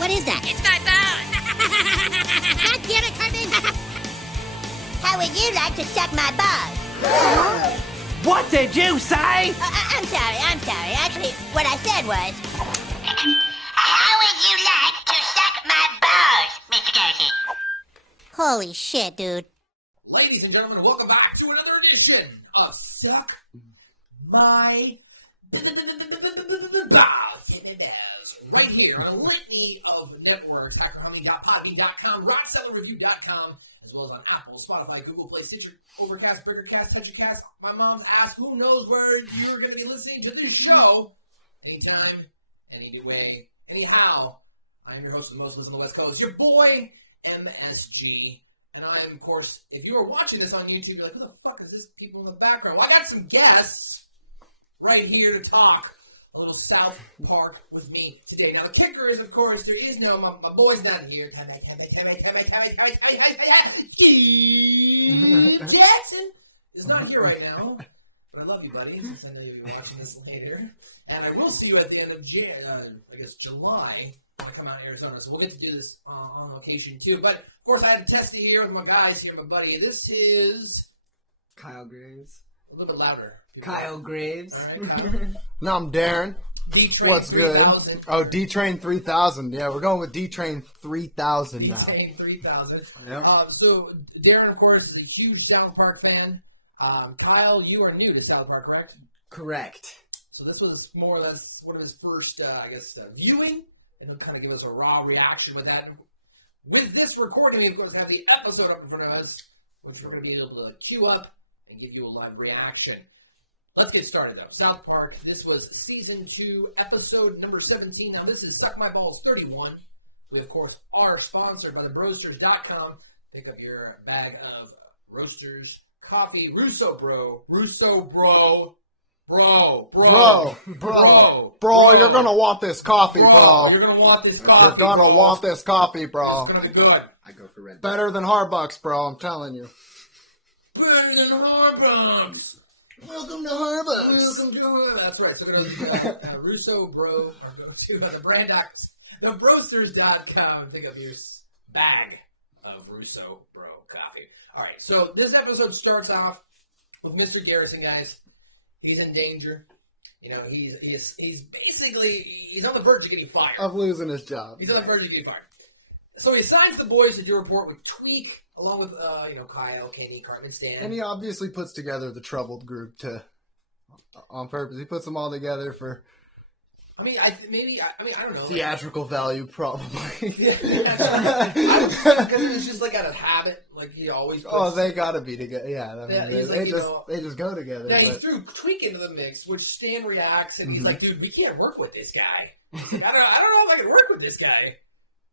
What is that? It's my bone. God damn it, Cartman! How would you like to suck my balls? What did you say? I'm sorry. Actually, what I said was... How would you like to suck my balls, Mr. Garrison? Holy shit, dude. Ladies and gentlemen, welcome back to another edition of Suck My Balls. Right here on a litany of networks, HackerHoney.podbean.com, RotSellerReview.com, as well as on Apple, Spotify, Google Play, Stitcher, Overcast, Breakercast, Touchacast, my mom's ass. Who knows where you're going to be listening to this show? Anytime, any way, anyhow. I am your host of the most listened on the West Coast, your boy, MSG. And I'm, of course, if you are watching this on YouTube, you're like, who the fuck is this people in the background? Well, I got some guests right here to talk a little South Park with me today. Now, the kicker is, of course, there is no, my boy's not here. Steve Jackson is not here right now. But I love you, buddy, since I know you'll be watching this later. And I will see you at the end of, July. I come out in Arizona, so we'll get to do this on location too. But of course, I had to test it here with my guys here, my buddy. This is Kyle Graves. A little bit louder. Kyle Graves. All right, Kyle. No, I'm Darren. D-Train What's 3000. good? Oh, D-Train 3000. Yeah, we're going with D-Train 3000 now. D-Train 3000. Yep. So Darren, of course, is a huge South Park fan. Kyle, you are new to South Park, correct? Correct. So this was more or less one of his first, viewing. And he'll kind of give us a raw reaction with that. With this recording, we, of course, have the episode up in front of us, which we're going to be able to queue up and give you a live reaction. Let's get started, though. South Park, this was Season 2, Episode number 17. Now, this is Suck My Balls 31. We, of course, are sponsored by theBroasters.com. Pick up your bag of Roasters coffee. Russo Bro, Bro, you're gonna want this coffee, bro. You're gonna want this coffee. You're gonna want this coffee, bro. It's gonna be good. I go for red. Better than Harbucks, bro. I'm telling you. Better than Harbucks. Welcome to Harbucks. Welcome to Harbucks. That's right. So we're gonna do Russo Bro. Or go to the brand docs, theBroasters.com. Pick up your bag of Russo Bro coffee. All right. So this episode starts off with Mr. Garrison, guys. He's in danger. You know, he's basically on the verge of getting fired. Of losing his job. He's on the verge of getting fired. So he assigns the boys to do a report with Tweak, along with Kyle, Kenny, Cartman, Stan. And he obviously puts together the troubled group on purpose. He puts them all together for I don't know. theatrical value, probably. Because it's just like out of habit. Like he always puts... Oh, they gotta be together. Yeah, I mean, they just go together. Now, he but... threw Tweak into the mix, which Stan reacts, and he's like, dude, we can't work with this guy. Like, I don't know if I can work with this guy.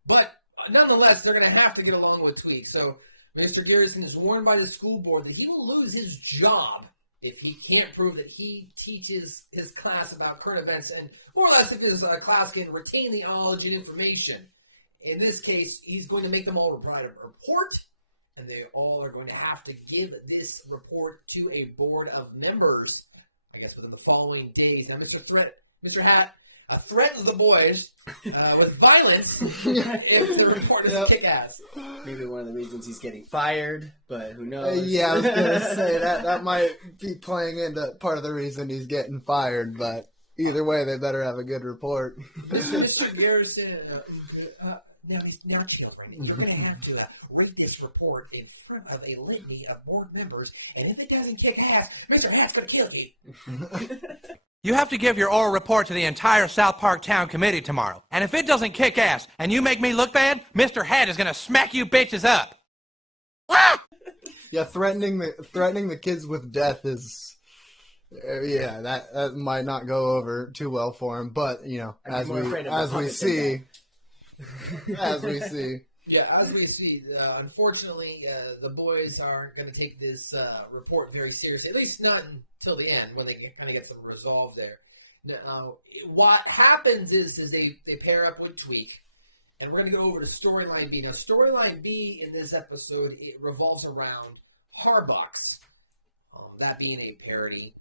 But nonetheless, they're going to have to get along with Tweak. So Mr. Garrison is warned by the school board that he will lose his job if he can't prove that he teaches his class about current events, and more or less if his class can retain the knowledge and information. In this case, he's going to make them all provide a report, and they all are going to have to give this report to a board of members, I guess, within the following days. Now, Mr. Hat threatens the boys with violence if the report is kick-ass. Maybe one of the reasons he's getting fired, but who knows? Yeah, I was gonna say that might be playing into part of the reason he's getting fired. But either way, they better have a good report. Mr. Garrison, now chill, right? You're going to have to read this report in front of a litany of board members, and if it doesn't kick ass, Mr. Hat's going to kill you. You have to give your oral report to the entire South Park Town Committee tomorrow. And if it doesn't kick ass and you make me look bad, Mr. Hat is going to smack you bitches up. Ah! Yeah, threatening the kids with death is, that might not go over too well for him. But as we see. Yeah, as we see, unfortunately, the boys aren't going to take this report very seriously, at least not until the end, when they kind of get some resolve there. Now, what happens is they pair up with Tweak, and we're going to go over to Storyline B. Now, Storyline B in this episode, it revolves around Harbucks, that being a parody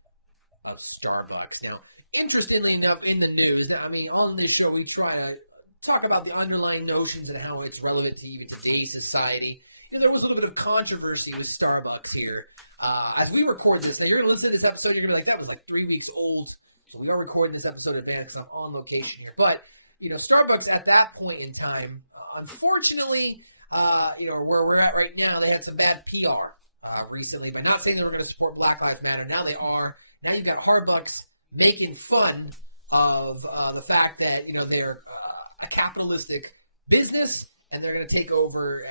of Starbucks. Now, interestingly enough, in the news, on this show, we try to talk about the underlying notions and how it's relevant to even today's society. There was a little bit of controversy with Starbucks here. As we record this, now you're going to listen to this episode, you're going to be like, that was like 3 weeks old. So we are recording this episode in advance because I'm on location here. But, Starbucks at that point in time, unfortunately, where we're at right now, they had some bad PR recently. But not saying they were going to support Black Lives Matter. Now they are. Now you've got Starbucks making fun of the fact that, they're a capitalistic business and they're going to take over,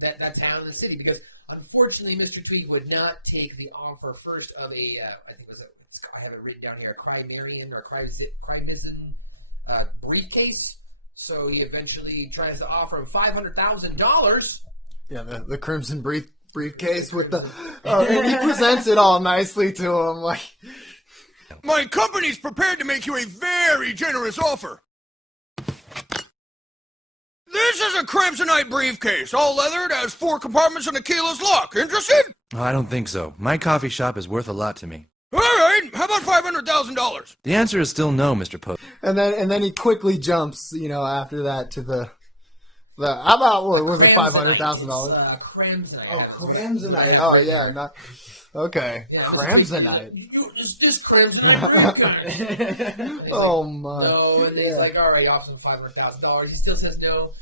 that town and the city, because unfortunately Mr. Tweak would not take the offer first of I have it written down here, a Crimerian or Crimizon briefcase. So he eventually tries to offer him $500,000. Yeah, the Crimson briefcase with the and he presents it all nicely to him like, my company's prepared to make you a very generous offer. This is a Crimsonite briefcase, all leather. It has 4 compartments and a keyless lock. Interested? Oh, I don't think so. My coffee shop is worth a lot to me. All right, how about $500,000? The answer is still no, Mr. Pope. and then he quickly jumps, after that to the how about what was it, $500,000? Crimsonite. Oh, Crimsonite. Oh yeah, not okay. Yeah, Crimsonite. This Crimsonite briefcase. Oh my. No, and he's like, all right, he offers him $500,000. He still says no.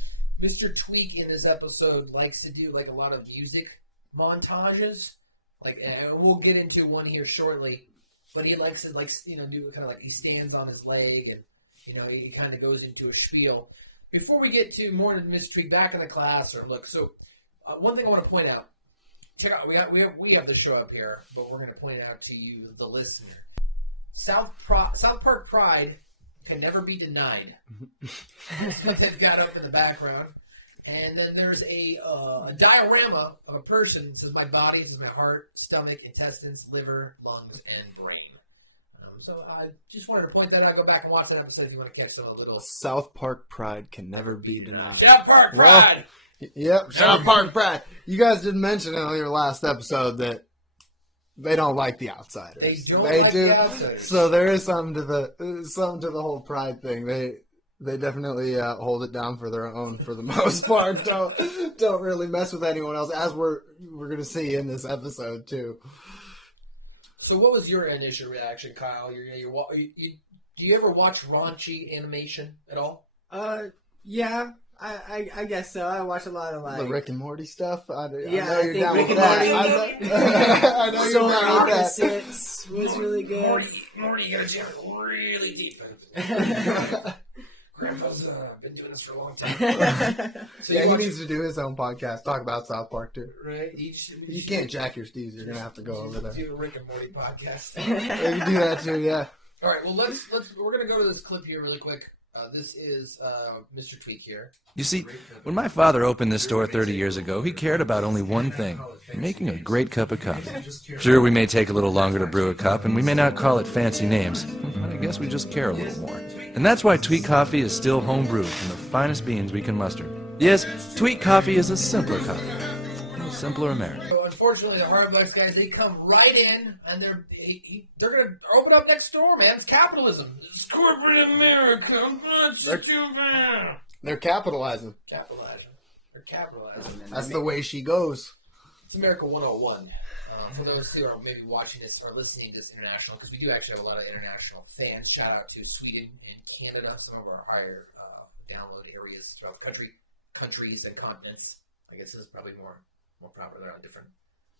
Mr. Tweak in this episode likes to do like a lot of music montages, and we'll get into one here shortly. But he likes to do kind of like he stands on his leg and he kind of goes into a spiel. Before we get to more of Mr. Tweak back in the class one thing I want to point out. Check out, we have the show up here, but we're going to point out to you, the listener. South Park Pride can never be denied. That's what they've got up in the background. And then there's a diorama of a person. It says my body, it says my heart, stomach, intestines, liver, lungs, and brain. So I just wanted to point that out. Go back and watch that episode if you want to catch some of the little... South Park Pride can never be denied. South Park Pride! Yep, South Park Pride. You guys did mention in your last episode that they don't like the outsiders. They do. The outsiders. So there is something to the whole Pride thing. They definitely hold it down for their own for the most part. Don't really mess with anyone else, as we're going to see in this episode too. So what was your initial reaction, Kyle? Do you ever watch raunchy animation at all? Yeah. I guess so. I watch a lot of The Rick and Morty stuff. I know I you're think down Rick with and that. Morty. I know you're Solar down with that. Opposites was really good. Morty got jam really deep. Grandpa's been doing this for a long time. So he needs to do his own podcast. Talk about South Park too. Right? You can't jack your steves. You're gonna have to go over there. Do a Rick and Morty podcast. You can do that too. Yeah. All right. Well, we're gonna go to this clip here really quick. This is Mr. Tweak here. You see, when my father opened this store 30 years ago, he cared about only one thing: making a great cup of coffee. Sure, we may take a little longer to brew a cup, and we may not call it fancy names, but I guess we just care a little more. And that's why Tweak Coffee is still home brewed from the finest beans we can muster. Yes, Tweak Coffee is a simpler coffee. A simpler America. So unfortunately, the Hardbucks guys, they come right in, and they're going to open up next door, man. It's capitalism. It's corporate America. They're capitalizing. They're capitalizing. That's the way she goes. It's America 101. For those who are maybe watching this or listening to this international, because we do actually have a lot of international fans. Shout out to Sweden and Canada, some of our higher download areas throughout the countries and continents. I guess this is probably more popular on different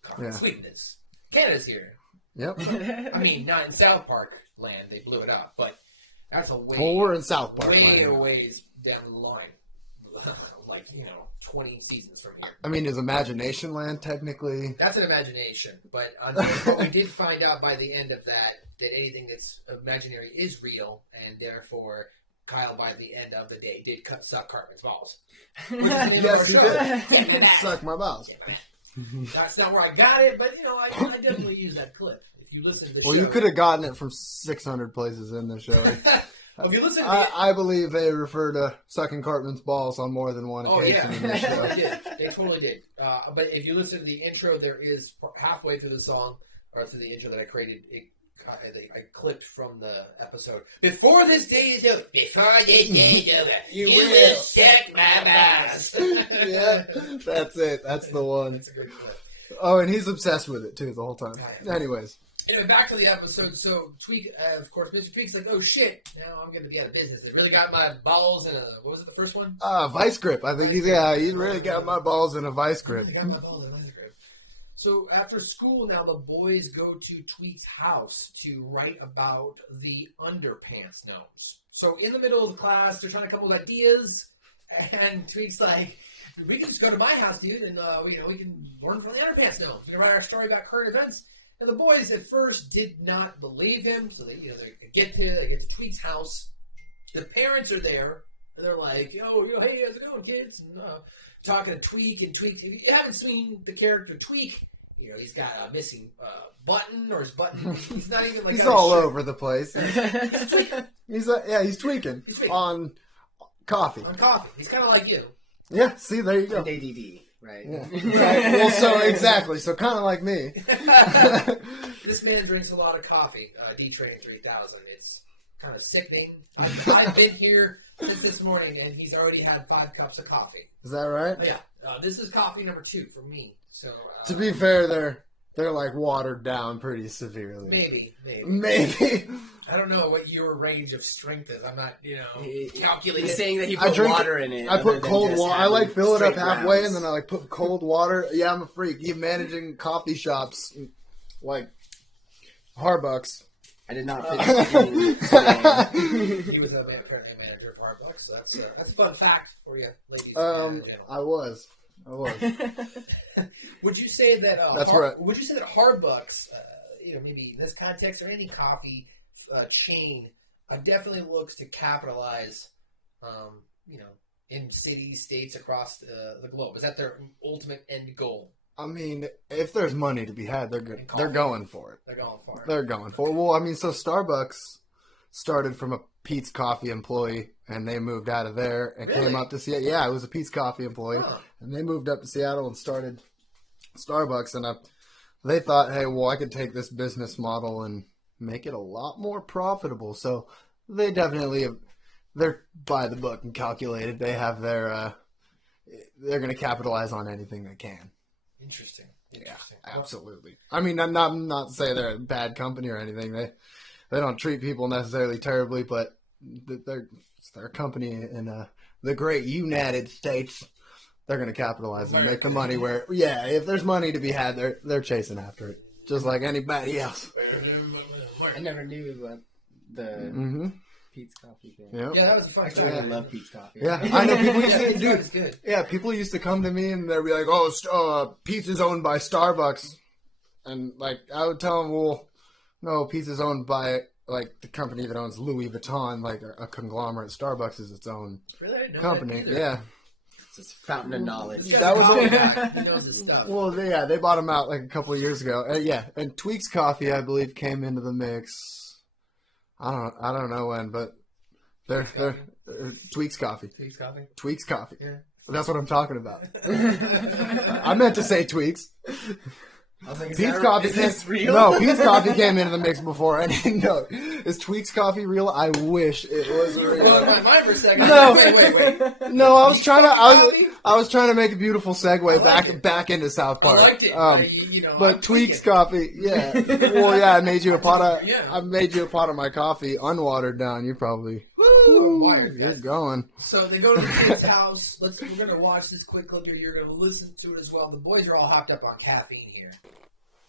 continents. Yeah. Sweden is. Canada's here. Yep. I mean, not in South Park land. They blew it up, but that's a way. Well, we're in South Park. Way a ways down the line. 20 seasons from here. I mean, is Imagination Land technically? That's an imagination, but we did find out by the end of that anything that's imaginary is real, and therefore Kyle, by the end of the day, did suck Cartman's balls. Which is the name of our Yes, he show. did. Suck my balls. That's not where I got it, but I definitely use that clip. If you listen to the show. Well, you could have gotten it from 600 places in the show. If you listen to I believe they refer to sucking Cartman's balls on more than one occasion in the show. They totally did. But if you listen to the intro, there is halfway through the song, or through the intro that I created, I clipped from the episode. Before this day is over, you will suck my balls. Yeah, that's it. That's the one. That's a good clip. Oh, and he's obsessed with it too the whole time. Anyways, Anyway, back to the episode. So Tweak, of course, Mr. Tweak's like, oh shit, now I'm going to be out of business. They really got my balls in a, what was it, the first one? vice grip. I think he's really got my balls in a vice grip. Really got my balls in a vice grip. So after school now, the boys go to Tweak's house to write about the underpants gnomes. So in the middle of the class, they're trying to come up with ideas, and Tweak's like, we can just go to my house, dude, and we can learn from the underpants gnomes. We can write our story about current events. And the boys at first did not believe him, so they get to Tweak's house. The parents are there, and they're like, hey, how's it going, kids? And talking to Tweak, and Tweak. If you haven't seen the character Tweak, he's got a missing button, or his button. He's not even like he's all over the place. He's tweaking. He's tweaking on coffee. On coffee. He's kind of like you. Yeah. See, there you go. And ADD. Right. Yeah. Right. Well, so exactly. So kind of like me. This man drinks a lot of coffee. D-Train 3000. It's kind of sickening. I've been here since this morning, and he's already had 5 cups of coffee. Is that right? Yeah. This is coffee number 2 for me. So to be fair, they're like watered down pretty severely. Maybe. I don't know what your range of strength is. I'm not, calculating. He's saying that he put water in it. I put cold water. I like fill it up halfway rounds. and then I like put cold water. Yeah, I'm a freak. Even managing coffee shops like Harbucks. I did not finish today. He was apparently a manager of Hardbucks, so that's a fun fact for you, ladies and gentlemen. I was. Would you say that? That's right. Would you say that Hardbucks, maybe in this context or any coffee chain, definitely looks to capitalize, in cities, states across the globe? Is that their ultimate end goal? I mean, if there's money to be had, they're good. They're going for it. They're going for it. Well, I mean, so Starbucks started from a Pete's Coffee employee, and they moved out of there and came up to Seattle. Yeah, it was a Pete's Coffee employee, and they moved up to Seattle and started Starbucks. And they thought, hey, well, I could take this business model and make it a lot more profitable. So they definitely they're by the book and calculated. They have they're going to capitalize on anything they can. Interesting. Yeah, absolutely. I mean, I'm not saying they're a bad company or anything. They don't treat people necessarily terribly, but they're a company in the great United States. They're going to capitalize and make the money where, if there's money to be had, they're chasing after it, just like anybody else. I never knew about the Pete's Coffee thing. Yeah, that was a fun story. I love Pete's Coffee. Yeah, I know people used to It's good. Yeah, people used to come to me and they'd be like, "Oh, Pete's is owned by Starbucks," and like I would tell them, "Well, no, Pete's is owned by like the company that owns Louis Vuitton, like a conglomerate. Starbucks is its own company." Yeah. It's a fountain of knowledge. That was all. He knows his stuff. Well, they bought them out like a couple of years ago. And Tweak's Coffee, I believe, came into the mix. I don't know when, but they're Tweak's Coffee. Tweak's Coffee. Tweak's Coffee. Yeah. That's what I'm talking about. I meant to say Tweak's. I was like, Pete's Coffee is this real? No, Pete's Coffee came into the mix before. I didn't know. Is Tweak's Coffee real? I wish it was real. Well, my for a second. No. Wait. No, I was trying to make a beautiful segue back into South Park. I liked it. But Tweak's Coffee, yeah. Well, yeah, I made you a pot of my coffee unwatered down. You probably you're going. So they go to the kid's house. We're gonna watch this quick clip here. You're gonna listen to it as well. The boys are all hopped up on caffeine here.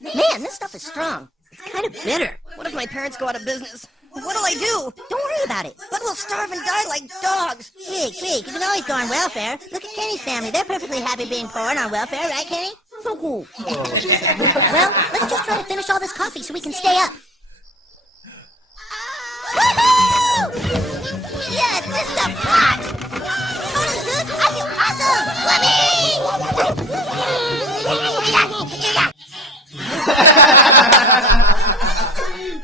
Man, this stuff is strong. It's kind of bitter. What if my parents go out of business? What'll I do? Don't worry about it. But we'll starve and die like dogs. Tweak, you can always go on welfare. Look at Kenny's family. They're perfectly happy being poor and on welfare, right, Kenny? Well, let's just try to finish all this coffee so we can stay up. Woohoo! Yes, this stuff rocks! Totally, dude! I feel awesome!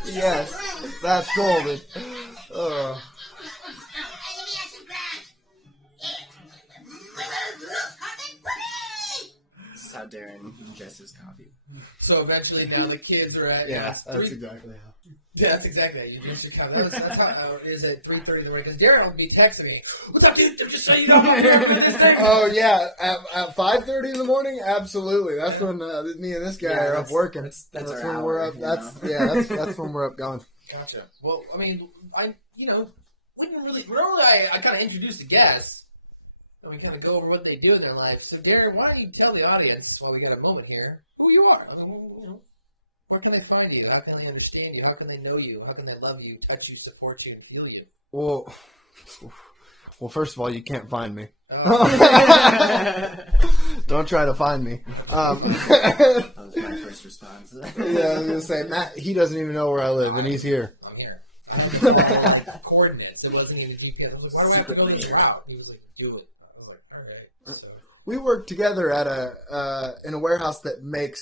Yes, that's golden. This is how Darren ingests his coffee. So eventually, now the kids are at That's exactly how. Yeah, that's exactly how you just should come. That's how it is at 3:30 in the morning. Because Darren will be texting me, "What's up, dude? Just so you know, I'm here for this thing." Oh yeah, at 5:30 in the morning, absolutely. That's when me and this guy are up working. That's our when hour, we're up. you know? That's when we're up going. Gotcha. Well, I mean, normally I kind of introduce the guests, and we kind of go over what they do in their life. So, Darren, why don't you tell the audience, while we got a moment here, who you are? I mean, where can they find you? How can they understand you? How can they know you? How can they love you, touch you, support you, and feel you? Well, first of all, you can't find me. Oh. Don't try to find me. That was my first response. Yeah, I was gonna say Matt. He doesn't even know where I live, and he's here. I'm here. Coordinates. It wasn't even GPS. I was like, why do I have to go your route? He was like, do it. I was like, all right. So. We work together at in a warehouse that makes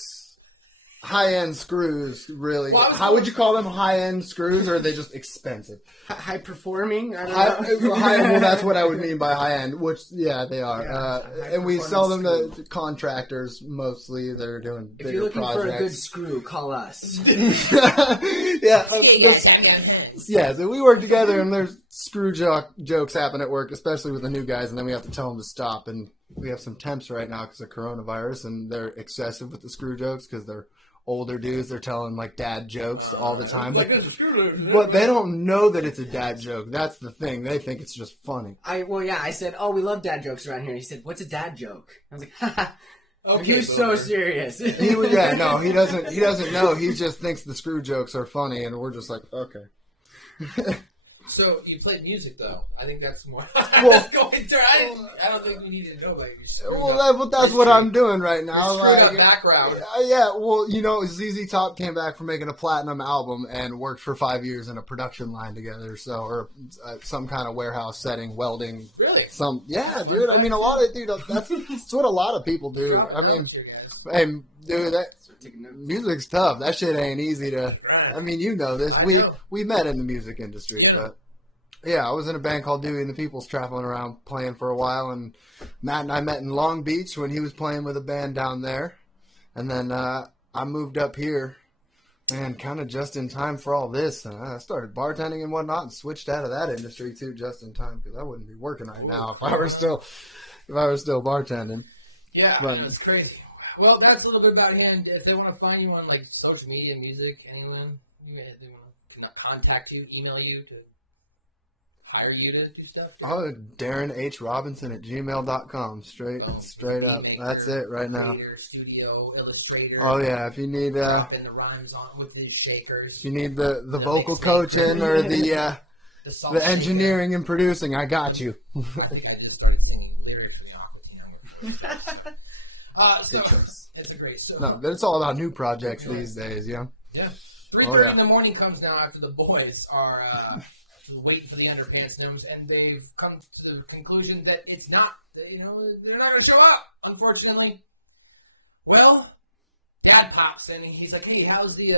high-end screws. Really, how would you call them? High-end screws, or are they just expensive? High performing? I don't know. Well, that's what I would mean by high-end. Which, yeah, they are. And we sell them to contractors mostly. They're doing bigger If you're looking projects. for a good screw, call us. Yeah, so we work together, and there's screw jokes happen at work, especially with the new guys, and then we have to tell them to stop. And we have some temps right now because of coronavirus, and they're excessive with the screw jokes because they're older dudes. They're telling like dad jokes all the time, but they don't know that it's a dad joke. That's the thing. They think it's just funny. I said, oh, we love dad jokes around here. He said, what's a dad joke? I was like, haha. Okay, you're so serious. He doesn't know. He just thinks the screw jokes are funny, and we're just like, okay. So you played music though. I think that's more. Well, I don't think we need to know like. That's what I'm doing right now. Like background. Yeah, well, ZZ Top came back from making a platinum album and worked for 5 years in a production line together. So, or some kind of warehouse setting, welding. Really? Dude. I mean, that's what a lot of people do. I mean, hey, dude, music's tough. That shit ain't easy to. I mean, you know this. We met in the music industry, but yeah, I was in a band called Dewey and the Peoples, traveling around playing for a while, and Matt and I met in Long Beach when he was playing with a band down there, and then I moved up here, and kind of just in time for all this. I started bartending and whatnot, and switched out of that industry too, just in time, because I wouldn't be working right now if I were still bartending. Yeah, but, it's crazy. Well, that's a little bit about him. If they want to find you on like social media, music, anyone, they want to contact you, email you to hire you to do stuff. Oh, Darren H. Robinson at gmail.com. Straight up. That's it right now. Studio illustrator. Oh yeah, if you need dropping the rhymes on with his shakers. If you need the vocal coaching or the engineering and producing, I got you. I think I just started singing lyrics for the Aqua Teen. Good choice. It's a great song. No, but it's all about new projects these days, yeah. Yeah. 3:30 in the morning comes now after the boys are waiting for the underpants Gnomes, and they've come to the conclusion that it's not, they're not going to show up, unfortunately. Well, Dad pops in, and he's like, hey, how's the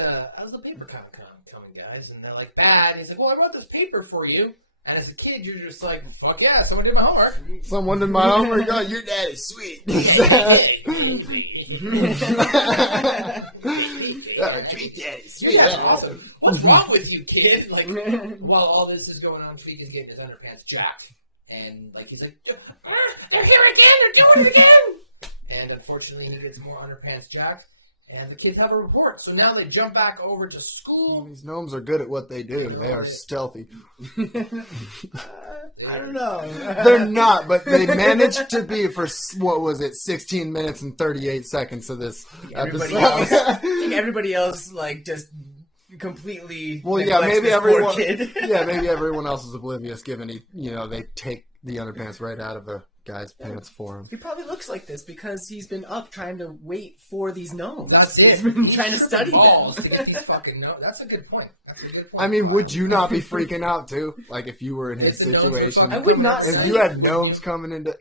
paper coming, guys? And they're like, bad. And he's like, well, I wrote this paper for you. And as a kid, you're just like, fuck yeah, someone did my homework. Someone did my homework? Oh, your dad is sweet. Tweak daddy, sweet. That's awesome. What's wrong with you, kid? Like, while all this is going on, Tweak is getting his underpants jacked. And, like, he's like, they're here again, they're doing it again. And unfortunately, he gets more underpants jacked. And the kids have a report. So now they jump back over to school. These gnomes are good at what they do. They are stealthy. I don't know. They're not, but they managed to be for, 16 minutes and 38 seconds of this episode. I think everybody else, like, just completely. Well, yeah, maybe everyone. Yeah, maybe everyone else is oblivious, given they take the underpants right out of the guy's pants for him. He probably looks like this because he's been up trying to wait for these gnomes. That's it. He's been trying to study balls them. to get these fucking gnomes. That's a good point. I mean, would you not be freaking out too? Like if you were in his situation, I would not. If you had gnomes coming into,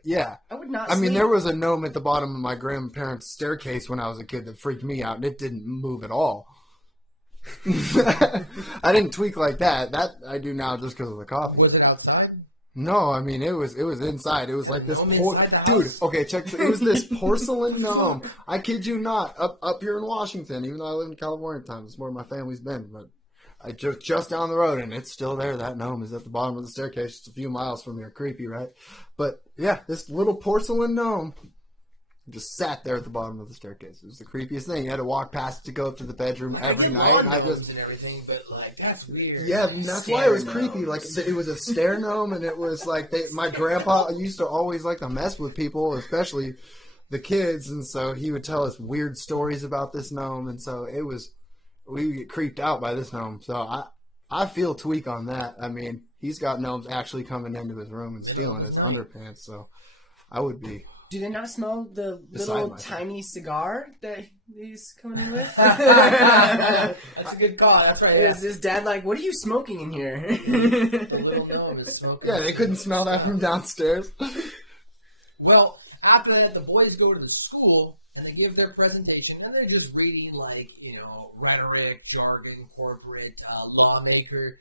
I would not. I mean, there was a gnome at the bottom of my grandparents' staircase when I was a kid that freaked me out, and it didn't move at all. I didn't tweak like that. That I do now just because of the coffee. Was it outside? No, I mean it was inside. It was like this gnome inside the dude. house? Okay, check. It was this porcelain gnome. I kid you not. Up here in Washington, even though I live in California at times, it's where my family's been. But I just down the road, and it's still there. That gnome is at the bottom of the staircase. It's a few miles from here. Creepy, right? But yeah, this little porcelain gnome just sat there at the bottom of the staircase. It was the creepiest thing. You had to walk past it to go to the bedroom every night, and I just and everything, but like that's weird. yeah, and that's why it was creepy. Like it was a stair gnome, and it was like my grandpa used to always like to mess with people, especially the kids, and so he would tell us weird stories about this gnome, and so we would get creeped out by this gnome. So I feel Tweak on that. I mean, he's got gnomes actually coming into his room and stealing his underpants, so I would be. Do they not smell the little tiny cigar that he's coming in with? That's a good call. That's right. Is his dad like, what are you smoking in here? The little gnome is smoking. Yeah, they couldn't smell that from downstairs. Well, after that, the boys go to the school and they give their presentation, and they're just reading like rhetoric, jargon, corporate, lawmaker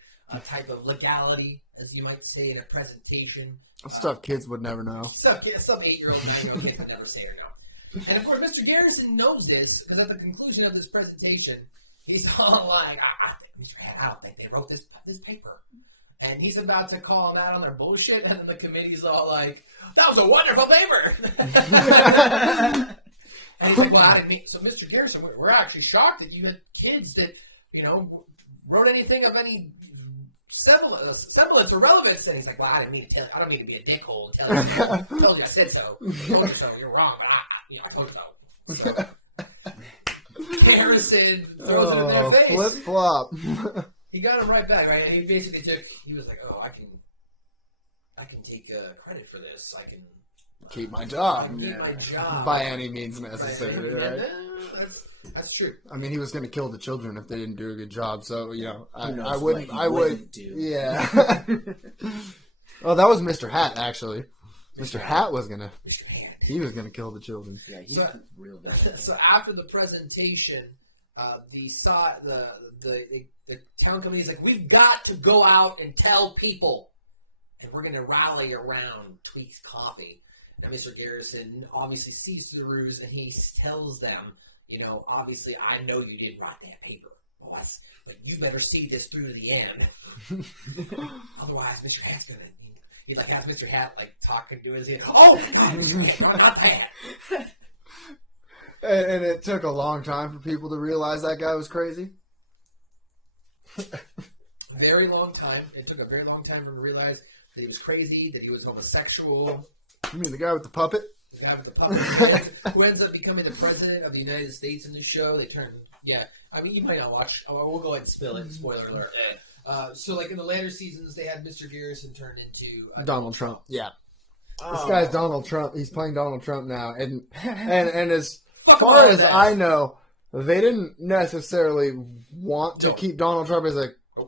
type of legality, as you might say in a presentation. Stuff kids would never know. Some 8-year-old, 9-year-old kids would never say or know. And of course, Mr. Garrison knows this because at the conclusion of this presentation, he's all like, Mr. Head, I don't think they wrote this paper. And he's about to call them out on their bullshit, and then the committee's all like, that was a wonderful paper! And he's like, well, I didn't mean... So, Mr. Garrison, we're actually shocked that you had kids that, wrote anything of any semblance or relevance. And he's like, well, I didn't mean to tell you. I don't mean to be a dickhole and tell you. I told you I said so. I told you so. You're wrong, but I told you so. So Garrison throws it in their face. Flip-flop. He got him right back, right? And he basically he was like, oh, I can take credit for this. I can keep my job. I can keep my job. By any means necessary, right? That's true. I mean, he was going to kill the children if they didn't do a good job, so, I wouldn't do. Yeah. Oh, that was Mr. Hat, actually. Mr. Hat was going to... Mr. Hat. He was going to kill the children. Yeah, he's real bad. So after the presentation, the town committee is like, we've got to go out and tell people, and we're going to rally around Tweak's coffee. Now, Mr. Garrison obviously sees through the ruse, and he tells them, obviously, I know you didn't write that paper. Well, but you better see this through to the end. Otherwise, Mr. Hat's going to... He has Mr. Hat talking to his ear. Oh my God, Mr. Hat, not that. And it took a long time for people to realize that guy was crazy. Very long time. It took a very long time for him to realize that he was crazy, that he was homosexual. You mean the guy with the puppet? The guy with the puppet, who ends up becoming the president of the United States in this show. They turn, I mean, you might not watch. We'll go ahead and spill it. Spoiler alert. So, in the later seasons, they had Mr. Garrison turn into Donald Trump. Yeah, this guy's Donald Trump. He's playing Donald Trump now, and as far as I know, they didn't necessarily want to keep Donald Trump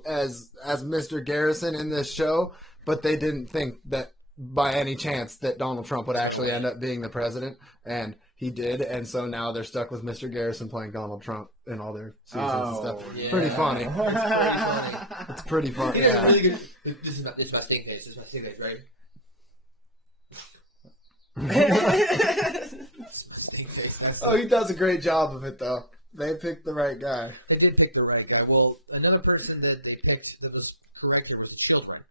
as Mr. Garrison in this show, but they didn't think that by any chance that Donald Trump would actually end up being the president, and he did, and so now they're stuck with Mr. Garrison playing Donald Trump in all their seasons and stuff. Yeah. Pretty funny. It's pretty funny. Yeah. Really good. This is my stink face. This is my stink face, right? Oh, he does a great job of it, though. They picked the right guy. They did pick the right guy. Well, another person that they picked that was correct here was the children.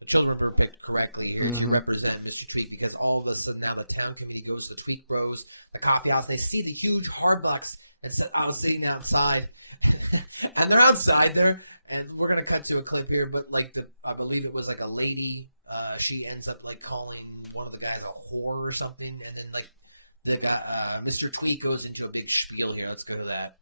The children were picked correctly here to represent Mr. Tweak, because all of a sudden now the town committee goes to the Tweak Bros, the coffee house. They see the huge hard bucks and I was sitting outside, and they're outside there, and we're gonna cut to a clip here. But I believe it was a lady. She ends up calling one of the guys a whore or something, and then the guy, Mr. Tweak goes into a big spiel here. Let's go to that.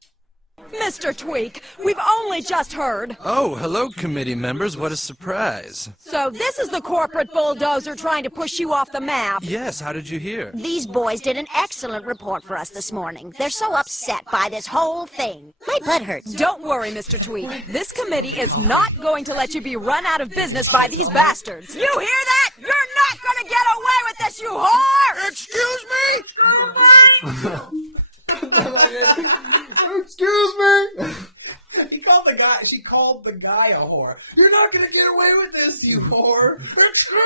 Mr. Tweak, we've only just heard. Oh, hello, committee members. What a surprise. So this is the corporate bulldozer trying to push you off the map. Yes, how did you hear? These boys did an excellent report for us this morning. They're so upset by this whole thing. My butt hurts. Don't worry, Mr. Tweak. This committee is not going to let you be run out of business by these bastards. You hear that? You're not going to get away with this, you whore! Excuse me? Excuse me. She called the guy a whore. You're not gonna get away with this, you whore. Excuse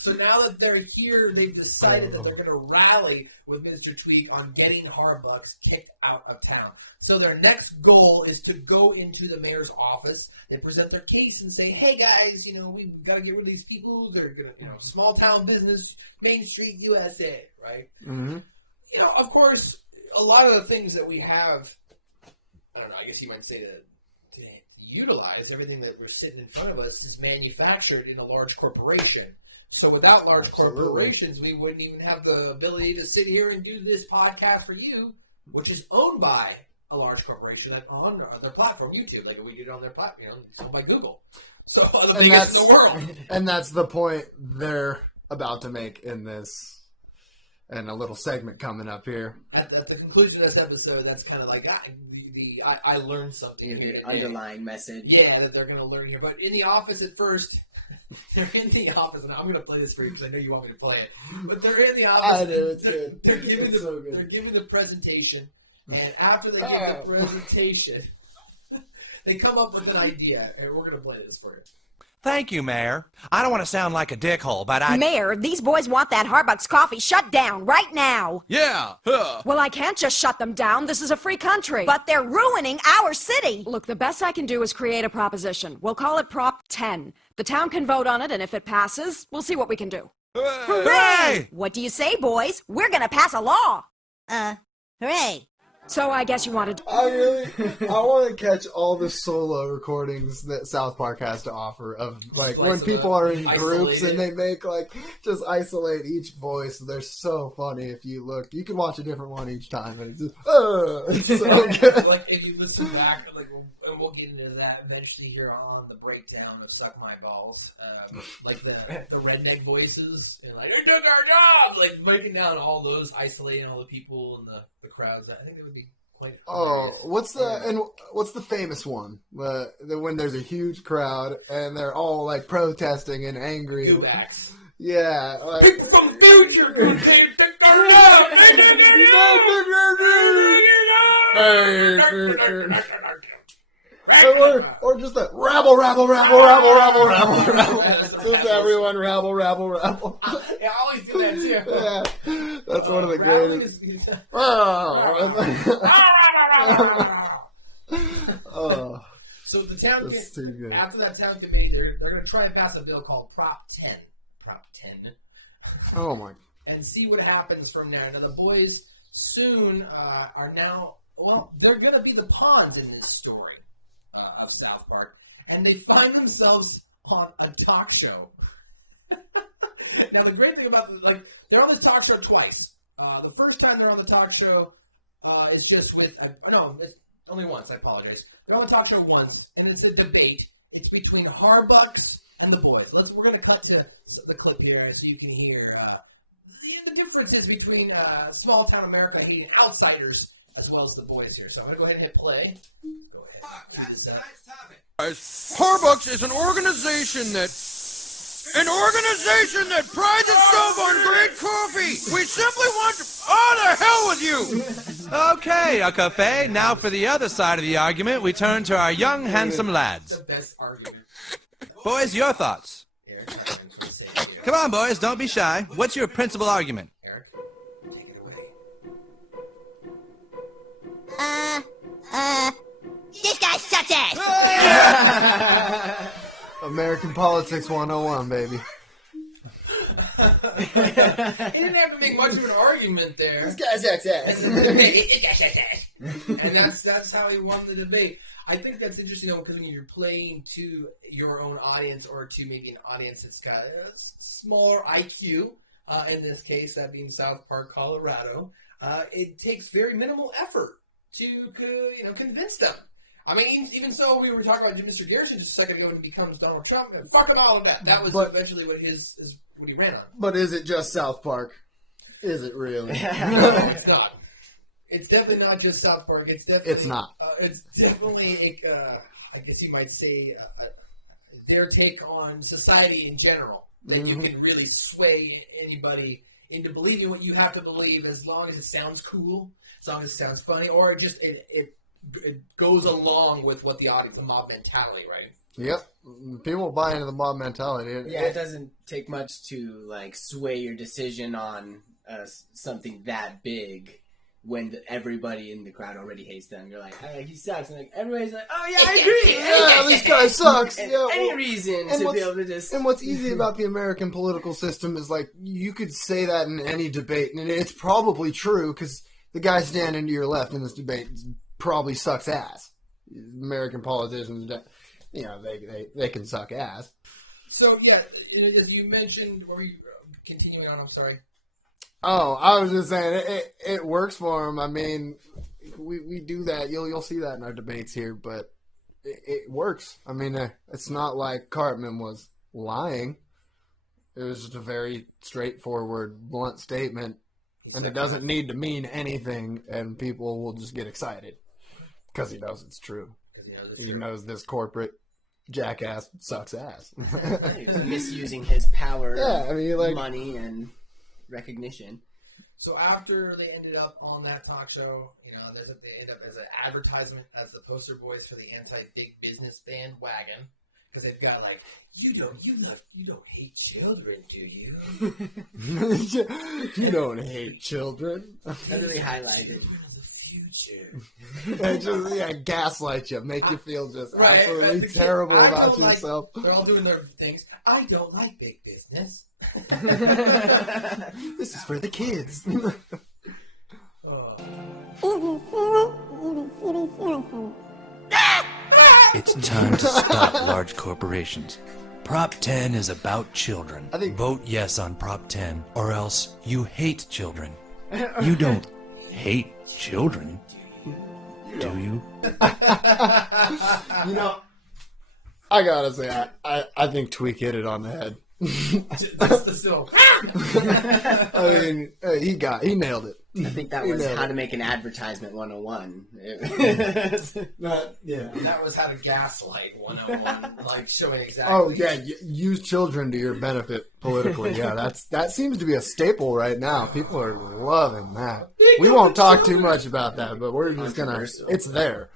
So now that they're here, they've decided that they're going to rally with Mr. Tweak on getting Harbucks kicked out of town. So their next goal is to go into the mayor's office. They present their case and say, hey guys, we've got to get rid of these people. They're going to, small town business, Main Street, USA, right? Mm-hmm. Of course, a lot of the things that we have, I don't know, I guess you might say to utilize, everything that we're sitting in front of us is manufactured in a large corporation. So without large corporations, we wouldn't even have the ability to sit here and do this podcast for you, which is owned by a large corporation on their platform, YouTube, like we did on their platform, it's owned by Google. So the biggest in the world. And that's the point they're about to make in this. And a little segment coming up here. At the conclusion of this episode, that's kind of like I learned something. The underlying message. Yeah, that they're going to learn here. But in the office at first, they're in the office, and I'm going to play this for you because I know you want me to play it. But they're in the office. I do, it's good. They're giving They're giving the presentation, and after they give the presentation, they come up with an idea, and we're going to play this for you. Thank you, Mayor. I don't want to sound like a dickhole, but Mayor, these boys want that Harbucks coffee shut down right now. Yeah. Well, I can't just shut them down. This is a free country. But they're ruining our city. Look, the best I can do is create a proposition. We'll call it Prop 10. The town can vote on it, and if it passes, we'll see what we can do. Hooray! What do you say, boys? We're gonna pass a law. Hooray. So I guess you wanted... I want to catch all the solo recordings that South Park has to offer of like when people are in groups and they make just isolate each voice. They're so funny. If you look, you can watch a different one each time, and it's just it's so good. Like if you listen back, and we'll get into that eventually here on the breakdown of Suck My Balls, like the redneck voices and they took our jobs, like breaking down all those, isolating all the people and the crowds. I think it would be quite hilarious. What's the famous one? When there's a huge crowd and they're all protesting and angry. Goobacks. Yeah. People from the future can take our jobs. Or just a rabble. Just everyone rabble. Yeah, I always do that too. Yeah, that's one of the greatest. So the town, that's too good. after that town committee, they're going to try and pass a bill called Prop 10. Prop 10. Oh my! And see what happens from there. Now the boys soon are now. Well, they're going to be the pawns in this story of South Park, and they find themselves on a talk show. Now, the great thing about they're on the talk show twice. The first time they're on the talk show is just with it's only once. I apologize. They're on the talk show once, and it's a debate. It's between Harbucks and the boys. We're going to cut to the clip here so you can hear the differences between small town America hating outsiders as well as the boys here. So I'm going to go ahead and hit play. Go ahead. That's tonight's topic. Harbucks is an organization that prides itself on great coffee. We simply want to... Oh, the hell with you! Okay, a cafe. Now for the other side of the argument, we turn to our young, handsome lads. The best argument. Boys, your thoughts. Come on, boys, don't be shy. What's your principal argument? Eric, take it away. This guy sucks ass. American Politics 101, baby. He didn't have to make much of an argument there. This guy sucks ass. And that's how he won the debate. I think that's interesting, though, because when you're playing to your own audience or to maybe an audience that's got a smaller IQ, in this case, that being South Park, Colorado, it takes very minimal effort to convince them. I mean, even so, we were talking about Mr. Garrison just a second ago when he becomes Donald Trump. Fuck him all of that. That was eventually what he ran on. But is it just South Park? Is it really? No, it's not. It's definitely not just South Park. It's not. It's definitely I guess you might say their take on society in general. That you can really sway anybody into believing what you have to believe, as long as it sounds cool, as long as it sounds funny, or it goes along with what the audience, the mob mentality, right? Yep. People buy into the mob mentality. It doesn't take much to like sway your decision on something that big when everybody in the crowd already hates them. You're like, oh, he sucks. And like, everybody's like, oh yeah, I agree. Yeah, this guy sucks. And Yeah, any reason to be able to just... And what's easy about the American political system is like you could say that in any debate, and it's probably true because the guy standing to your left in this debate probably sucks ass. American politicians, you know, they can suck ass. So yeah, as you mentioned, were you continuing on? I'm sorry. Oh, I was just saying it works for him. I mean, we do that. You'll see that in our debates here, but it works. I mean, it's not like Cartman was lying. It was just a very straightforward, blunt statement, and it doesn't need to mean anything, and people will just get excited because he knows it's true. He knows this corporate jackass sucks ass. He was misusing his power, like money, and recognition. So after they ended up on that talk show, you know, they end up as an advertisement as the poster boys for the anti-big business bandwagon because they've got like, you don't hate children, do you? You don't hate children. That really highlighted future. Gaslight you, make you feel just right, absolutely terrible about like, yourself. They're all doing their things. I don't like big business. This is for the kids. It's time to stop large corporations. Prop 10 is about children. Vote yes on Prop 10, or else you hate children. You don't hate children, do you? You know, I gotta say, I think Tweak hit it on the head. That's the still. I mean, he nailed it. I think that was how to make an advertisement 101. That was how to gaslight 101, like showing exactly. Oh yeah, use children to your benefit politically. Yeah, that seems to be a staple right now. People are loving that. We won't talk too much about that, but we're just gonna. It's there.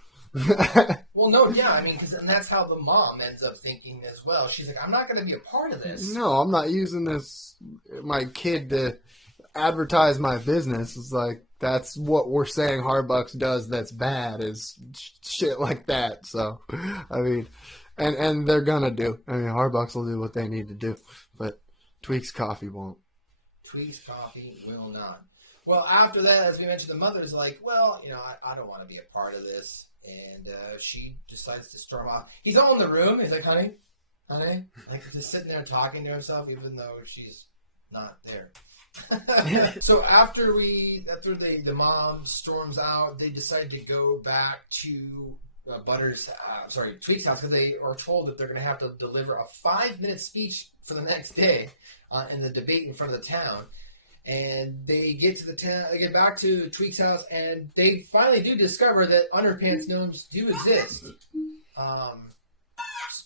Well, no, yeah, I mean, and that's how the mom ends up thinking as well. She's like, I'm not going to be a part of this. No, I'm not using my kid to advertise my business. It's like, that's what we're saying Hardbucks does that's bad, is shit like that. So, I mean, and they're going to do. I mean, Hardbucks will do what they need to do, but Tweak's Coffee won't. Tweak's Coffee will not. Well, after that, as we mentioned, the mother's like, well, you know, I don't want to be a part of this. And she decides to storm off. He's all in the room. He's like, honey, like just sitting there talking to himself, even though she's not there. So after the mom storms out, they decide to go back to Tweak's house because they are told that they're going to have to deliver a 5-minute speech for the next day in the debate in front of the town. And they get to the town. They get back to Tweak's house, and they finally do discover that underpants gnomes do exist.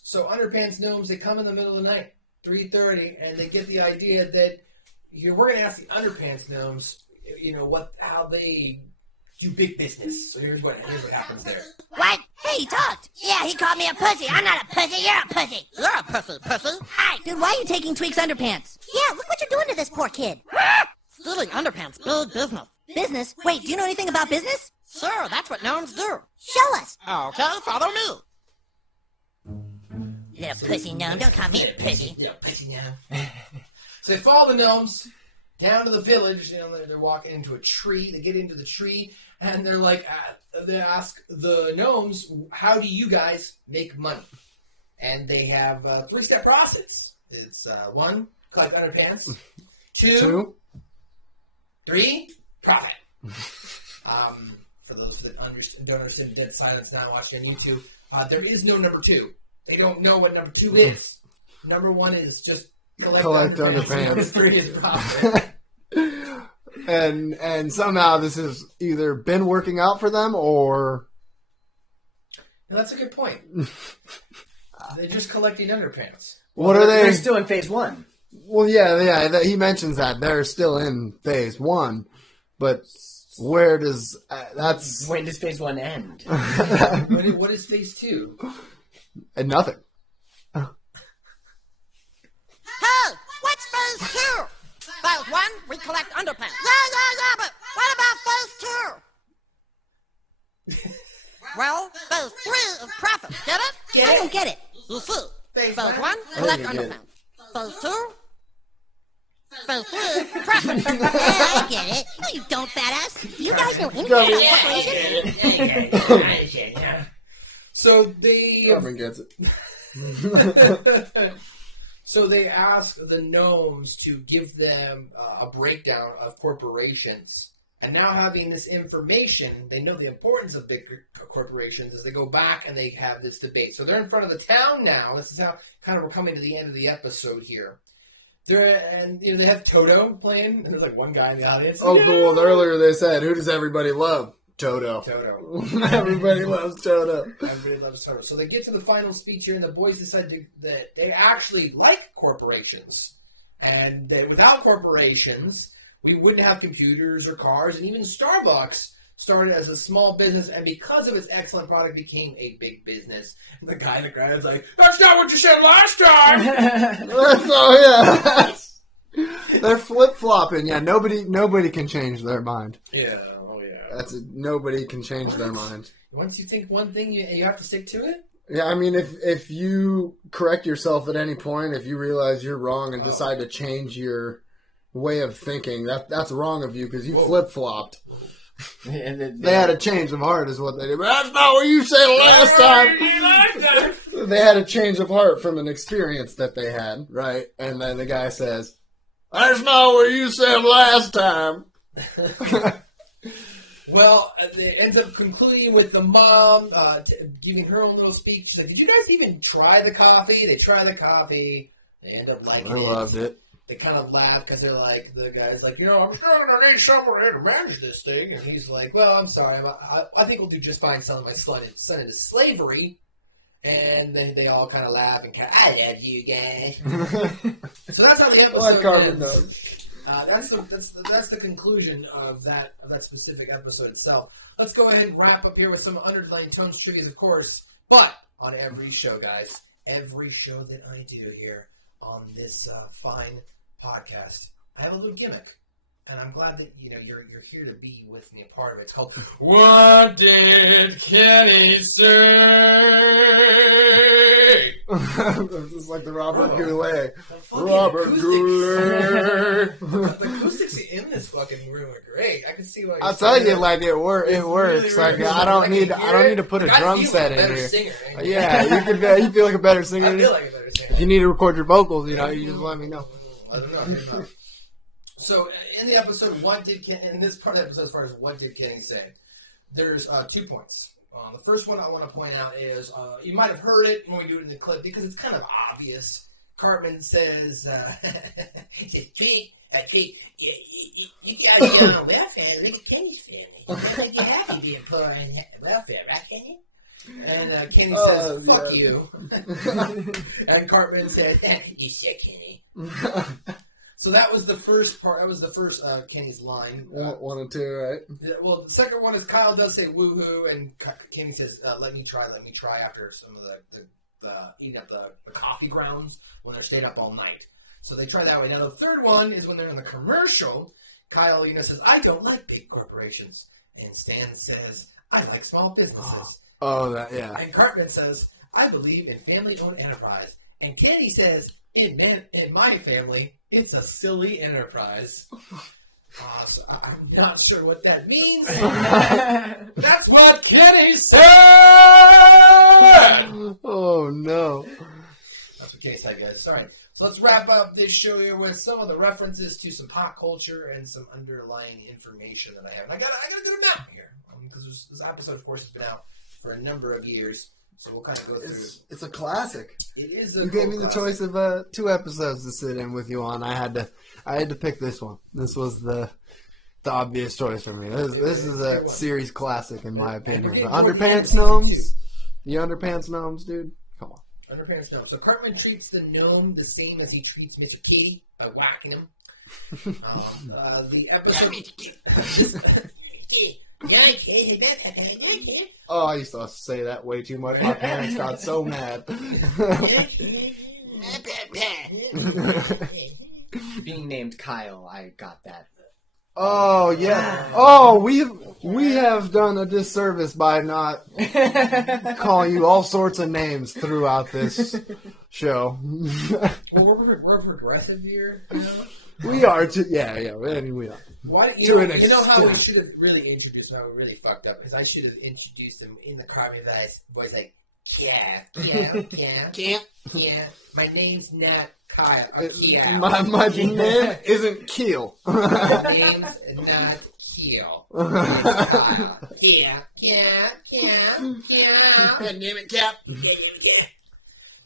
So underpants gnomes, they come in the middle of the night, 3:30, and they get the idea that we're going to ask the underpants gnomes, you know, how they do big business. So here's what happens there. What? Hey, he talked. Yeah, he called me a pussy. I'm not a pussy. You're a pussy. You're a pussy. Hi. Dude, why are you taking Tweak's underpants? Yeah, look what you're doing to this poor kid. Stealing underpants, big business. Business? Wait, do you know anything about business? Sure, that's what gnomes do. Show us. Okay, follow me. Little pussy gnome, don't call me a pussy. Little pussy gnome. So they follow the gnomes down to the village. You know, they're walking into a tree. They get into the tree, and they're like, they ask the gnomes, how do you guys make money? And they have a 3-step process. It's 1, collect underpants. 2, 3, profit. For those that don't understand dead silence now watching on YouTube, there is no number 2. They don't know what number 2 is. Number 1 is just collect underpants. 3 is profit. And somehow this has either been working out for them or... Now, that's a good point. They're just collecting underpants. What are they? They're still in phase 1. Well, yeah. He mentions that they're still in phase 1, but where does when does phase 1 end? What is phase 2? And nothing. Hey, what's phase 2? Phase 1, we collect underpants. Yeah, but what about phase 2? Well, phase 3 is profit. Get it? I don't get it. You see, phase 1, I collect didn't get it. underpants. Phase 2, phase 3, profit. Yeah, I get it. No, you don't, fat ass. Do you guys know anything about corporations? So they Government gets it. so they ask the gnomes to give them a breakdown of corporations. And now having this information, they know the importance of big corporations as they go back and they have this debate. So they're in front of the town now. This is how kind of we're coming to the end of the episode here. They have Toto playing, and there's like one guy in the audience. Oh, cool. Earlier they said, who does everybody love? Toto. Everybody loves Toto. Everybody loves Toto. So they get to the final speech here, and the boys decide that they actually like corporations. And that without corporations, we wouldn't have computers or cars, and even Starbucks started as a small business, and because of its excellent product, became a big business. And the guy in the crowd is like, "That's not what you said last time." Oh yeah, they're flip flopping. Yeah, nobody can change their mind. Yeah, oh yeah. Nobody can change their mind. Once you think one thing, you have to stick to it. Yeah, I mean, if you correct yourself at any point, if you realize you're wrong and decide to change your way of thinking, that's wrong of you because you flip flopped. They had a change of heart, is what they did. But that's not what you said last time. They had a change of heart from an experience that they had, right? And then the guy says, "That's not what you said last time." Well, it ends up concluding with the mom giving her own little speech. She's like, "Did you guys even try the coffee?" They try the coffee. They end up liking it. I loved it. They kind of laugh because they're like, the guy's like, I'm still going to need someone here to manage this thing. And he's like, well, I'm sorry. I think we'll do just fine selling my son into slavery. And then they all kind of laugh and kind of, I love you guys. So that's how the episode ends. That's the conclusion of that specific episode itself. Let's go ahead and wrap up here with some underlying tones trivias, of course. But on every show, guys, every show that I do here on this fine podcast, I have a little gimmick, and I'm glad that you're here to be with me, a part of it. It's called "What Did Kenny Say?" This is like the Robert Goulet. Robert Goulet. The acoustics in this fucking room are great. I can see why. I'll tell you, like it works. Really, like really I don't need to put a drum set in here. Singer, Yeah, you feel like a better singer. I feel like a better singer. If you need to record your vocals, you just let me know. I don't know. So in the episode, in this part of the episode, as far as what did Kenny say, there's 2 points. The first one I want to point out is you might have heard it when we do it in the clip because it's kind of obvious. Cartman says, "Treat, you guys are on welfare. Look at Kenny's family. You're happy being poor and welfare, right, Kenny?" And Kenny says, "Fuck you." And Cartman said, "You sick, Kenny." So that was the first part. That was the first Kenny's line. 1 and 2, right? Well, the second one is Kyle does say woohoo, and Kenny says, let me try after some of the eating up the coffee grounds when they're staying up all night. So they try that way. Now the third one is when they're in the commercial. Kyle, says, "I don't like big corporations," and Stan says, "I like small businesses." Oh, that, yeah. And Cartman says, "I believe in family-owned enterprise," and Kenny says, In my family, it's a silly enterprise." So I'm not sure what that means. That's what Kenny said! Oh, no. That's what Kenny said, guys. Sorry. So let's wrap up this show here with some of the references to some pop culture and some underlying information that I have. And I got a good amount here. Because this episode, of course, has been out for a number of years. So we'll kind of go through. It's a classic. It is. You gave me the choice of 2 episodes to sit in with you on. I had to pick this one. This was the obvious choice for me. This is a series classic in my opinion. The Underpants Gnomes. The Underpants Gnomes, dude. Come on. Underpants Gnome. So Cartman treats the gnome the same as he treats Mr. Kitty by whacking him. The episode. Oh, I used to say that way too much. My parents got so mad. Being named Kyle, I got that. Oh yeah. Oh, we have done a disservice by not calling you all sorts of names throughout this show. Well, we're progressive here. You know? We are too. Yeah. I mean, we are. Why? To You know an how we extent. should have really introduced him. How we really fucked up because I should have introduced him in the Carmen voice like, yeah. My name's not Kyle. Kia. My name isn't Keel. My name's not Keel. It's Kyle. And name it Cap.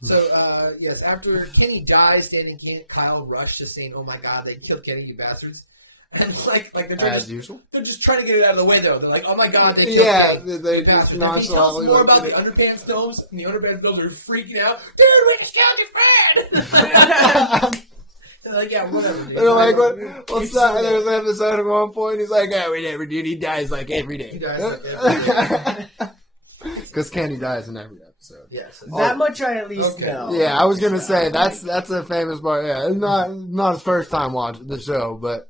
So, yes, after Kenny dies, standing Kyle rushed to saying, "Oh my God, they killed Kenny, you bastards!" And like they're As usual. They're just trying to get it out of the way, though. They're like, "Oh my God, they killed Kenny." they you just bastards." And he tells nonchalantly more like, about the underpants gnomes, and the underpants gnomes are freaking out. Dude, we just killed your friend. They're like, "Yeah, whatever." Dude. They're like, what's that? And there's an episode at one point. He's like, "Yeah, we never did. He dies like every day." He dies like every day. Because Kenny dies in every episode. Yes. That much I at least know. Yeah, I was gonna say that's a famous part. Yeah, it's not his first time watching the show, but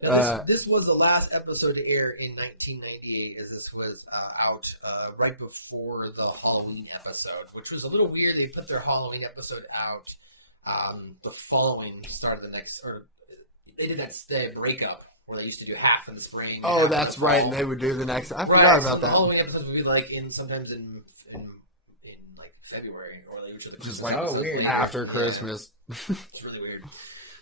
this was the last episode to air in 1998, as this was out right before the Halloween episode, which was a little weird. They put their Halloween episode out the following start of the next, or they did that breakup where they used to do half in the spring. oh, that's right, and they would do the next. I forgot about so the that. Halloween episodes would be like sometimes in like February, or like Just like weird. after Christmas. It's really weird.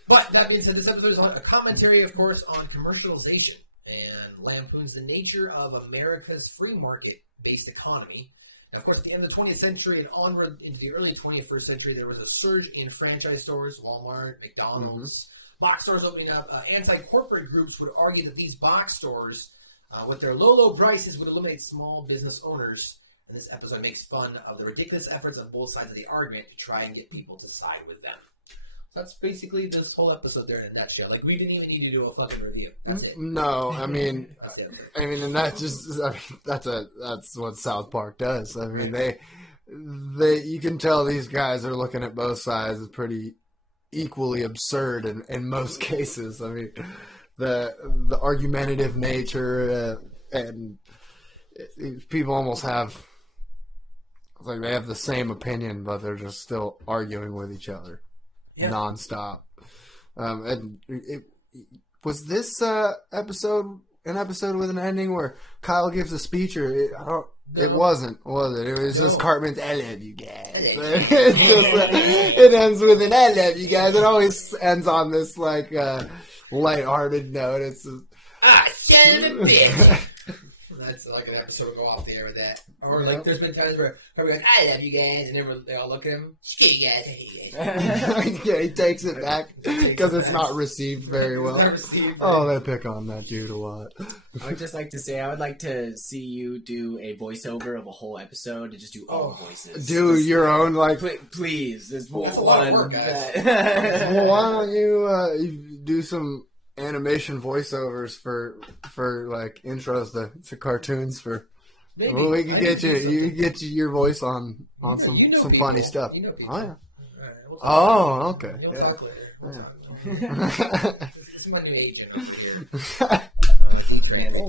But that being said, this episode is a commentary, of course, on commercialization and lampoons the nature of America's free market-based economy. Now, of course, at the end of the 20th century and onward into the early 21st century, there was a surge in franchise stores, Walmart, McDonald's, box stores opening up. Anti-corporate groups would argue that these box stores, with their low prices, would eliminate small business owners. And this episode makes fun of the ridiculous efforts on both sides of the argument to try and get people to side with them. So that's basically this whole episode there in a nutshell. Like, we didn't even need to do a fucking review. That's it. No, I mean, That's it. and that's what South Park does. I mean, they you can tell these guys are looking at both sides as pretty equally absurd in most cases. I mean, the argumentative nature and people almost have like they have the same opinion, but they're just still arguing with each other nonstop. And was this episode an episode with an ending where Kyle gives a speech, or it wasn't, was it? It was just Cartman's "I love you guys." It ends with an "I love you guys." It always ends on this like lighthearted note. It's son of a bitch. That's like an episode will go off the air with that. Or like there's been times where Cartman goes, "I love you guys," and they all look at him, "Screw you guys, I hate you guys." Yeah, he takes it back because it's not received very well. It's not received Oh, they pick on that dude a lot. I would just like to say, I would like to see you do a voiceover of a whole episode and just do all voices. Do your own, like... Please. There's That's a lot of work, guys. Well, why don't you do some animation voiceovers for like intros to cartoons for... Maybe. Well, we can get you get your voice on some people. funny stuff. You know people. Oh, yeah. All right, we'll talk later. Oh, okay. We'll Yeah. talk later. We'll Yeah. talk. This is my new agent over here.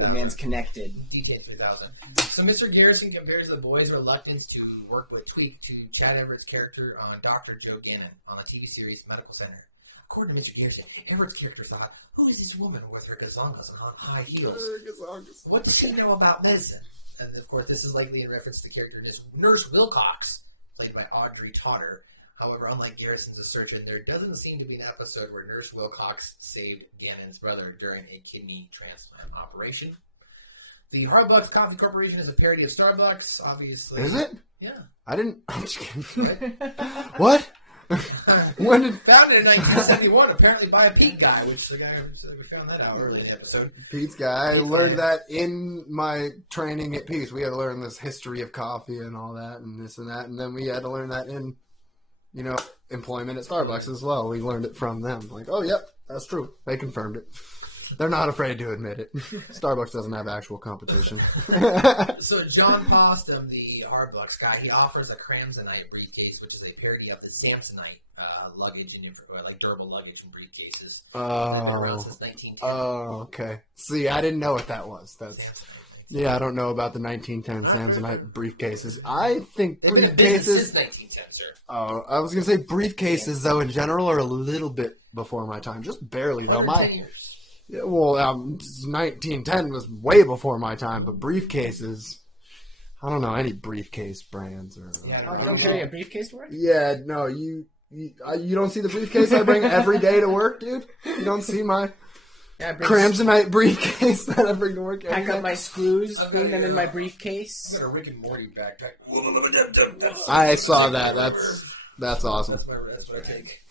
Man's connected. DJ 3000. So Mr. Garrison compares the boys' reluctance to work with Tweak to Chad Everett's character on Dr. Joe Gannon on the TV series Medical Center. According to Mr. Garrison, Everett's character thought, "Who is this woman with her gazongas and high heels? What does she know about medicine?" And of course, this is likely in reference to the character Nurse Wilcox, played by Audrey Totter. However, unlike Garrison's assertion, there doesn't seem to be an episode where Nurse Wilcox saved Gannon's brother during a kidney transplant operation. The Hardbucks Coffee Corporation is a parody of Starbucks, obviously. Is it? Yeah. I didn't... I'm just kidding. What? When did... Founded in 1971, apparently by a Pete guy, which the guy we found that out early in the episode. Pete's guy. I learned that in my training at Pete's. We had to learn this history of coffee and all that and this and that. And then we had to learn that in, employment at Starbucks as well. We learned it from them. Like, oh, yep, that's true. They confirmed it. They're not afraid to admit it. Starbucks doesn't have actual competition. So John Postum, the Hardbucks guy, he offers a Cramsonite briefcase, which is a parody of the Samsonite luggage and like durable luggage and briefcases. They've been around since 1910. Oh, okay. See, I didn't know what that was. Yeah, I don't know about the 1910 Samsonite briefcases. I think briefcases since 1910, sir. Oh, I was gonna say briefcases though in general are a little bit before my time, just barely though. 110 years. Yeah, well, 1910 was way before my time, but briefcases. I don't know any briefcase brands or. Yeah, you don't carry a briefcase to work? Yeah, no, you don't see the briefcase I bring every day to work, dude. You don't see my Cramsonite briefcase that I bring to work every day. Pack up my screws, bring them in my briefcase. I've got a Rick and Morty backpack. I saw that. That's awesome. That's what I take.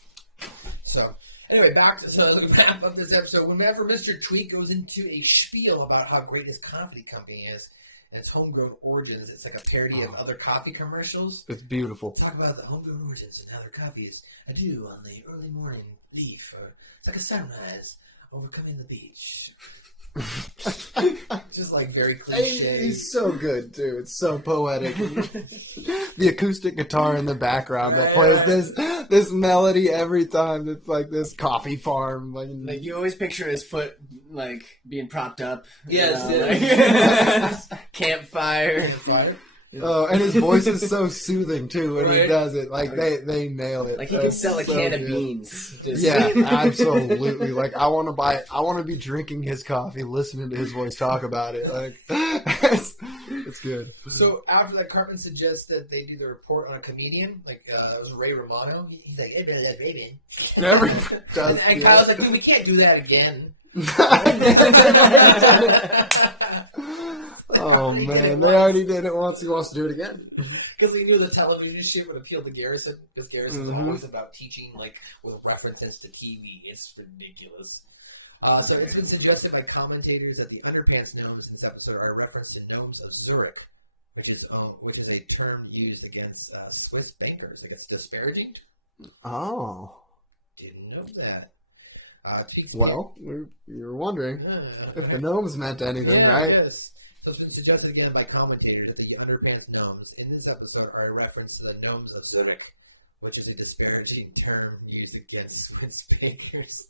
So. Anyway, so to wrap up this episode, whenever Mr. Tweak goes into a spiel about how great his coffee company is and its homegrown origins, it's like a parody of other coffee commercials. It's beautiful. Talk about the homegrown origins and how their coffee is adieu on the early morning leaf, or it's like a sunrise overcoming the beach. It's just like very cliche. He's so good too. It's so poetic. The acoustic guitar in the background that plays this melody every time. It's like this coffee farm. Like you always picture his foot like being propped up. Yes. Campfire. Oh, and his voice is so soothing too when he does it. Like they nail it. Like he can sell a can of beans. Yeah, absolutely. Like I want to be drinking his coffee, listening to his voice talk about it. Like it's good. So after that, Cartman suggests that they do the report on a comedian. Like it was Ray Romano. He's like, "Hey, Raven." And Kyle's like, "We can't do that again." Oh man, they already did it once. He wants to do it again because he knew the television shit would appeal to Garrison. Because Garrison's always about teaching, like with references to TV. It's ridiculous. So it's been suggested by commentators that the underpants gnomes in this episode are a reference to gnomes of Zurich, which is a term used against Swiss bankers. I guess disparaging. Oh, didn't know that. Well, you were wondering if the gnomes meant anything, right? Yes. So it's been suggested again by commentators that the underpants gnomes in this episode are a reference to the gnomes of Zurich, which is a disparaging term used against Swiss bankers.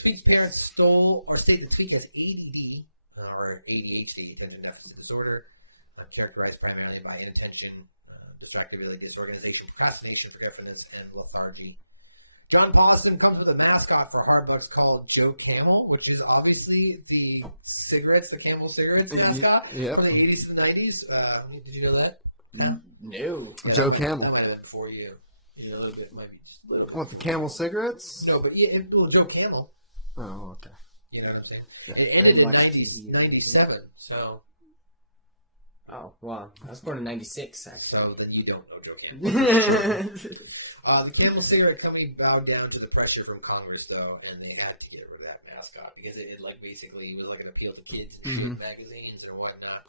Tweak's parents state that Tweak has ADD, or ADHD, attention deficit disorder, characterized primarily by inattention, distractibility, disorganization, procrastination, forgetfulness, and lethargy. John Postum comes with a mascot for Hardbucks called Joe Camel, which is obviously the cigarettes, the Camel cigarettes mascot from the 80s to the 90s. Did you know that? No. Yeah, Joe Camel. That might have been before you. A little bit, might be just a little bit. What, the Camel cigarettes? No, but Joe Camel. Oh, okay. You know what I'm saying? Yeah. It ended in 97, so... Oh, wow. I was born in 96, actually. So then you don't know Joe Camel. The Camel Cigarette Company bowed down to the pressure from Congress, though, and they had to get rid of that mascot because it like basically was like an appeal to kids and shit magazines and whatnot.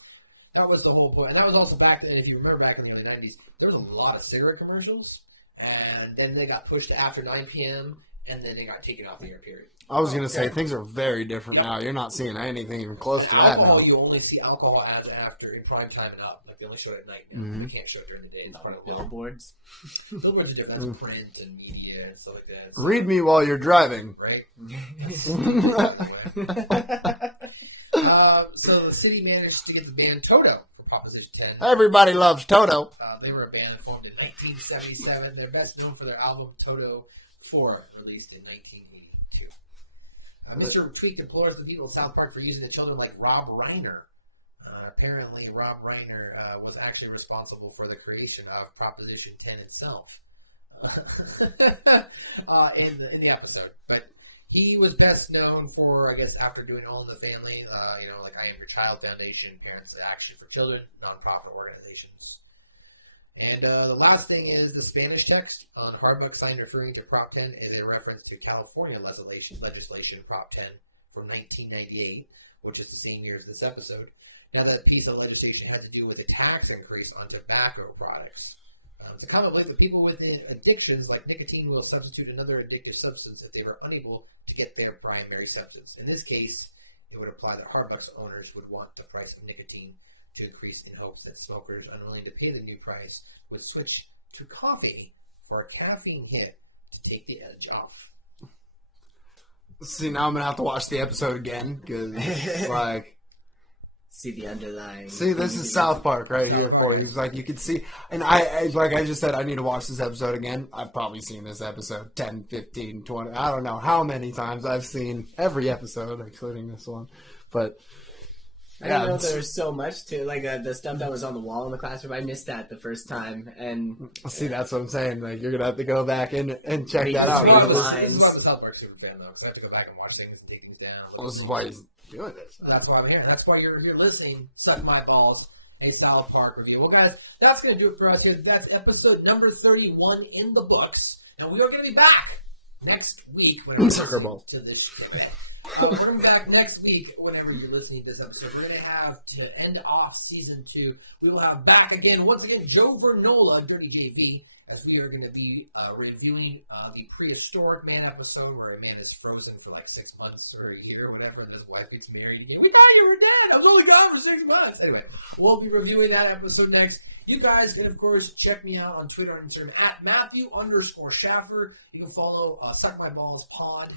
That was the whole point. And that was also back then, if you remember back in the early 90s, there was a lot of cigarette commercials, and then they got pushed to after 9 p.m., and then they got taken off the air, period. I was going to say, things are very different now. You're not seeing anything even close to that now. You only see alcohol ads after in prime time and up. Like, they only show it at night now. You can't show it during the day. It's part of billboards. Billboards are different. That's print and media and stuff like that. Read me while you're driving. Right? So the city managed to get the band Toto for Proposition 10. Everybody loves Toto. They were a band formed in 1977. They're best known for their album Toto 4, released in 1982. Mr. Tweak deplores the people of South Park for using the children like Rob Reiner. Apparently, Rob Reiner was actually responsible for the creation of Proposition 10 itself in the episode. But he was best known for, I guess, after doing All in the Family, like I Am Your Child Foundation, Parents Action for Children, nonprofit organizations. And the last thing is the Spanish text on Hardbuck sign referring to Prop 10 is a reference to California legislation Prop 10 from 1998, which is the same year as this episode. Now, that piece of legislation had to do with a tax increase on tobacco products. It's a common belief that people with addictions like nicotine will substitute another addictive substance if they were unable to get their primary substance. In this case, it would apply that Starbucks owners would want the price of nicotine to increase in hopes that smokers unwilling to pay the new price would switch to coffee for a caffeine hit to take the edge off. See, now I'm gonna have to watch the episode again because, like, see the underlying. See, this is South Park right here for you. It's like you can see, and I like I just said, I need to watch this episode again. I've probably seen this episode 10, 15, 20. I don't know how many times I've seen every episode, including this one, but. I didn't know there was so much to like the stuff that was on the wall in the classroom. I missed that the first time, and see, that's what I'm saying. Like you're gonna have to go back and check that out. This is why I'm a South Park super fan though, because I have to go back and watch things and take things down. Well, this is why he's doing this. That's why I'm here. That's why you're listening. Suck my balls. A South Park review. Well, guys, that's gonna do it for us here. That's episode number 31 in the books, and we are gonna be back next week when I'm to this show. We're going to be back next week whenever you're listening to this episode. We're going to have to end off season 2. We will have back again, once again, Joe Vernola, Dirty JV, as we are going to be reviewing the Prehistoric Man episode where a man is frozen for like 6 months or a year or whatever, and his wife gets married again. We thought you were dead. I was only gone for 6 months. Anyway, we'll be reviewing that episode next. You guys can, of course, check me out on Twitter and Instagram at Matthew_Schaffer. You can follow Suck My Balls Pod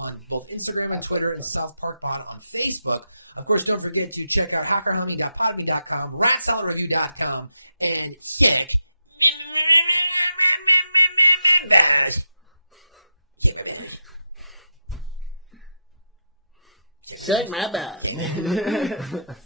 on both Instagram and Twitter, and South Park Pod on Facebook. Of course, don't forget to check out hackerhomie.podme.com, ratsaladreview.com, and check Shake my butt.